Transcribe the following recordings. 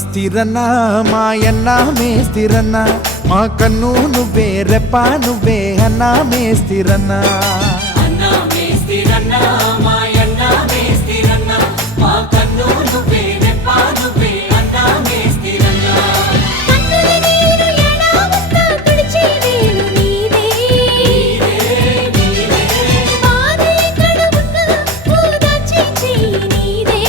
మేస్తిరన్నా మాయన్న మేస్తిరన్నా మా కన్ను నువ్వే రెప్ప నువ్వే అన్నా మేస్తిరన్నా అన్నా మేస్తిరన్నా మాయన్న మేస్తిరన్నా మా కన్ను నువ్వే రెప్ప నువ్వే అన్నా మేస్తిరన్నా కన్నుల నీరు ఎలా వస్తా తుడిచే వేలు నీదే నీదే బాధ ఎక్కడ ఉన్నా ఓదార్చే చెయ్యి నీదే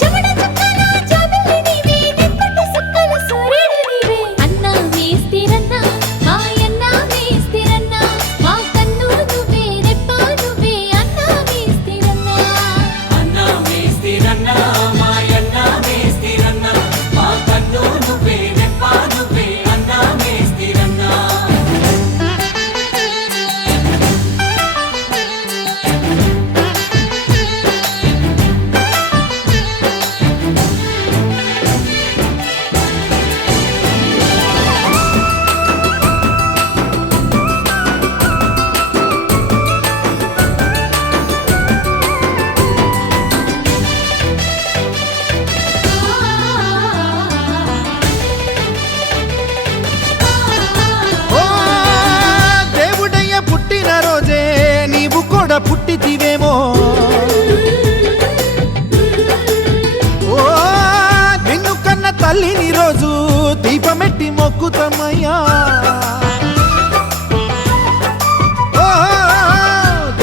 చెమట చుక్కల జాబిల్లి నీవే నిప్పటి సుక్కల సూర్యుడు నీవే అన్నా మేస్తిరన్నా మాయన్న మేస్తిరన్నా మా కన్ను నువ్వే రెప్ప నువ్వే అన్నా మేస్తిరన్నా అన్నా మేస్తిరన్నా మాయన్న మేస్తిరన్నా మా కన్ను నువ్వే రెప్ప నువ్వే అన్నా మేస్తిరన్నా ఓ దేవుడయ్య పుట్టిన రోజే నీవు కూడా పుట్టితివేమో ఓ నిన్ను కన్న తల్లిని రోజు దీపమెట్టి మొక్కుతమయ్యా ఓ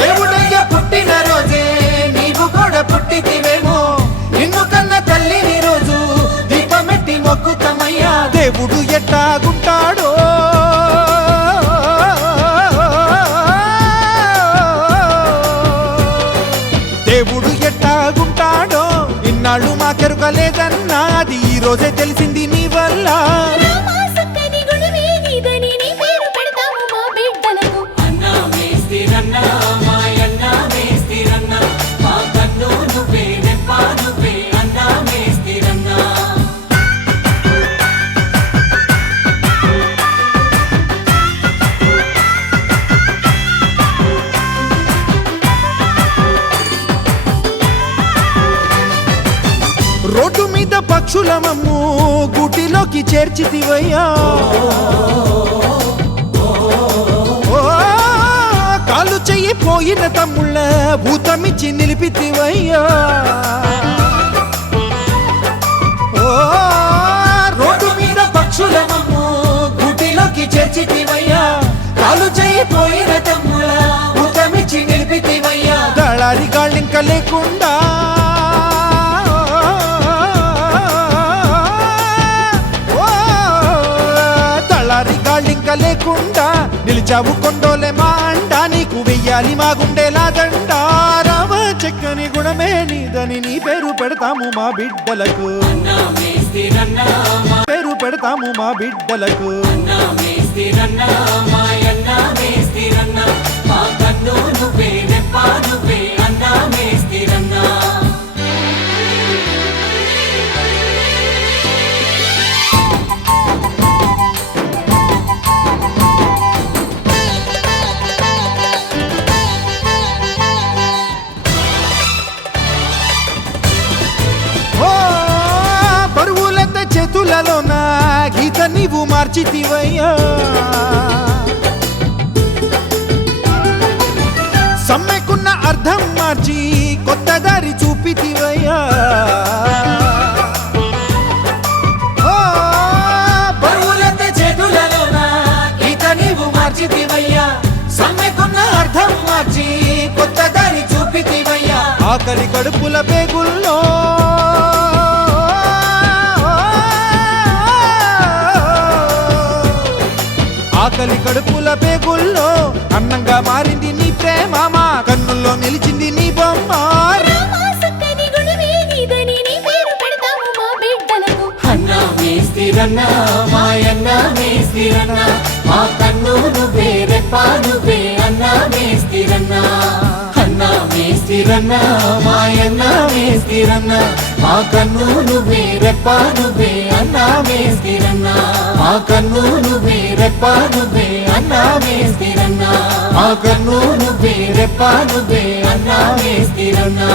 దేవుడయ్య పుట్టిన రోజే నీవు కూడా పుట్టితివేమో నిన్ను కన్న తల్లిని రోజు దీపమెట్టి మొక్కుతమయ్యా దేవుడు ఎట్టాగుంటాడో దేవుడు ఎట్టాగుంటాడో ఇన్నాళ్ళు మాకెరుకలేదన్నా అది ఈ రోజే తెలిసింది నీ వల్ల రామా సక్కని గుణమే నీదని నీ పేరు పెడతాము మా బిడ్డలకు అన్నా మేస్తిరన్నా మాయన్న మేస్తిరన్నా మా కన్ను నువ్వే రెప్ప నువ్వే అన్నా మేస్తిరన్నా రోడ్డు మీద పక్షుల మమ్ము గుటిలోకి చేర్చితివయ్యా ఓ కాలు చెయ్యి పోయిన తమ్ముళ్ళ భూతమిచ్చి నిలిపితివయ్యా ఓ రోడ్డు మీద పక్షుల మమ్ము గుటిలోకి చేర్చితివయ్యా కాలు చెయ్యి పోయిన తమ్ముళ్ళ భూతమిచ్చి నిలిపితివయ్యా దళారి గాళ్ళింక లేకుండా తలారి గాళ్ళింక లేకుండా నిలిచావు కొండోలే మా అండ నీకు వెయ్యాలి మా గుండెలా దండ రామ చెక్కని గుణమే నీదని నీ పేరు పెడతాము మా బిడ్డలకు అన్నా మేస్తిరన్నా పేరు పెడతాము మా బిడ్డలకు అన్నా మేస్తిరన్నా మాయన్న మేస్తిరన్నా మా కన్ను నువ్వే రెప్ప నువ్వే అన్నా మేస్తిరన్నా ఓ బరువులెత్త చేతులలోన గీత నీవు మార్చితివయ్యా సమ్మెకున్న అర్థం మార్చి కొత్త దారి చూపితివయ్యా ఓ బరువులెత్త చేతులలోన గీత నీవు మార్చితివయ్యా సమ్మెకున్న అర్థం మార్చి కొత్త దారి చూపితివయ్యా ఆకలి కడుపుల పేగుల్లో ఆకలి కడుపుల పేగుల్లో అన్నంగా మారింది నీ ప్రేమ మా కన్నుల్లో నిలిచింది నీ బొమ్మ రామా సక్కని గుణమే నీదని నీ పేరు పెడతాము మా బిడ్డలకు అన్నా మేస్తిరన్నా మాయన్న మేస్తిరన్నా మా కన్ను నువ్వే రెప్ప నువ్వే అన్నా మేస్తిరన్నా అన్నా మేస్తిరన్నా మాయన్న మేస్తిరన్నా మా కన్ను నువ్వే రెప్ప నువ్వే అన్నా మేస్తిరన్నా మా కన్ను నువ్వే రెప్ప నువ్వే అన్నా మేస్తిరన్నా మా కన్ను నువ్వే రెప్ప నువ్వే అన్నా మేస్తిరన్నా